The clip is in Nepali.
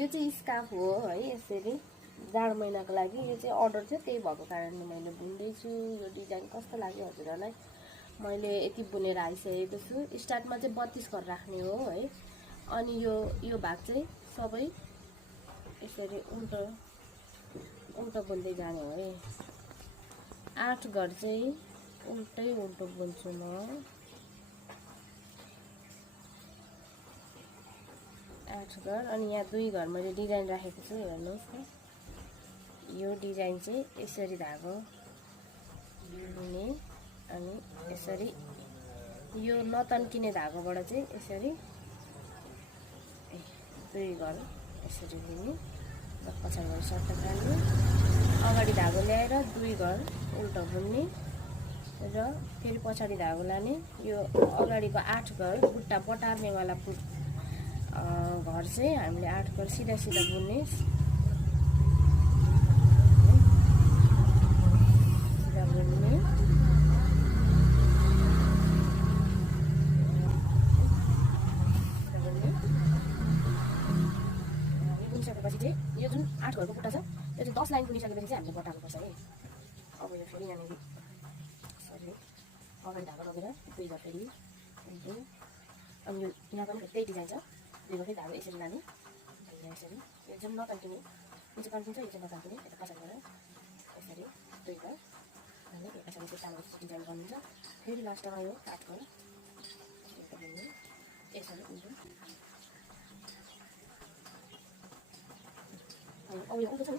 यो चाहिँ स्कार्फ हो है। यसरी जाडो महिनाको लागि यो चाहिँ अर्डर थियो, त्यही भएको कारणले मैले बुन्दैछु। यो डिजाइन कस्तो लाग्यो हजुरहरूलाई? मैले यति बुनेर आइसकेको छु। स्टार्टमा चाहिँ 32 घर राख्ने हो है। अनि यो भाग चाहिँ सबै यसरी उल्टो बुन्दै जाने हो है। 8 घर चाहिँ उल्टो बुन्छु म। 8 घर अनि यहाँ 2 घर मैले डिजाइन राखेको छु। हेर्नुहोस् न, यो डिजाइन चाहिँ यसरी धागो बुन्ने अनि यसरी यो नतन्किने धागोबाट चाहिँ यसरी 2 घर यसरी बुन्ने, पछाडिबाट सर्ट फाल्ने, अगाडि धागो ल्याएर 2 घर उल्टो बुन्ने र फेरि पछाडि धागो लाने। यो अगाडिको 8 घर बुट्टा बटार्नेवाला घर चाहिँ हामीले 8 घर सिधा बुन्ने, बुनिसकेपछि चाहिँ यो जुन 8 घरको बुट्टा छ यो चाहिँ 10 लाइन बुनिसकेपछि चाहिँ हामीले बटार्नुपर्छ है। अब यो फेरि यहाँनिर सरी अगाडि धागो लगेर 2 घर फेरि अनि यो यहाँ पनि त्यही डिजाइन छ। 2 घर फेरि धागो यसरी लाने, यसरी यो जुन नतन्किने यो चाहिँ तन्किन्छ, यो चाहिँ नतन्किने, यता पछाडिबाट यसरी 2 घर अनि यता पछाडि चाहिँ सानो डिजाइन गर्नुहुन्छ। फेरि लास्टमा यो 8 घर बुन्ने यसरी बुन्छु। अब यो उल्टो छ नि,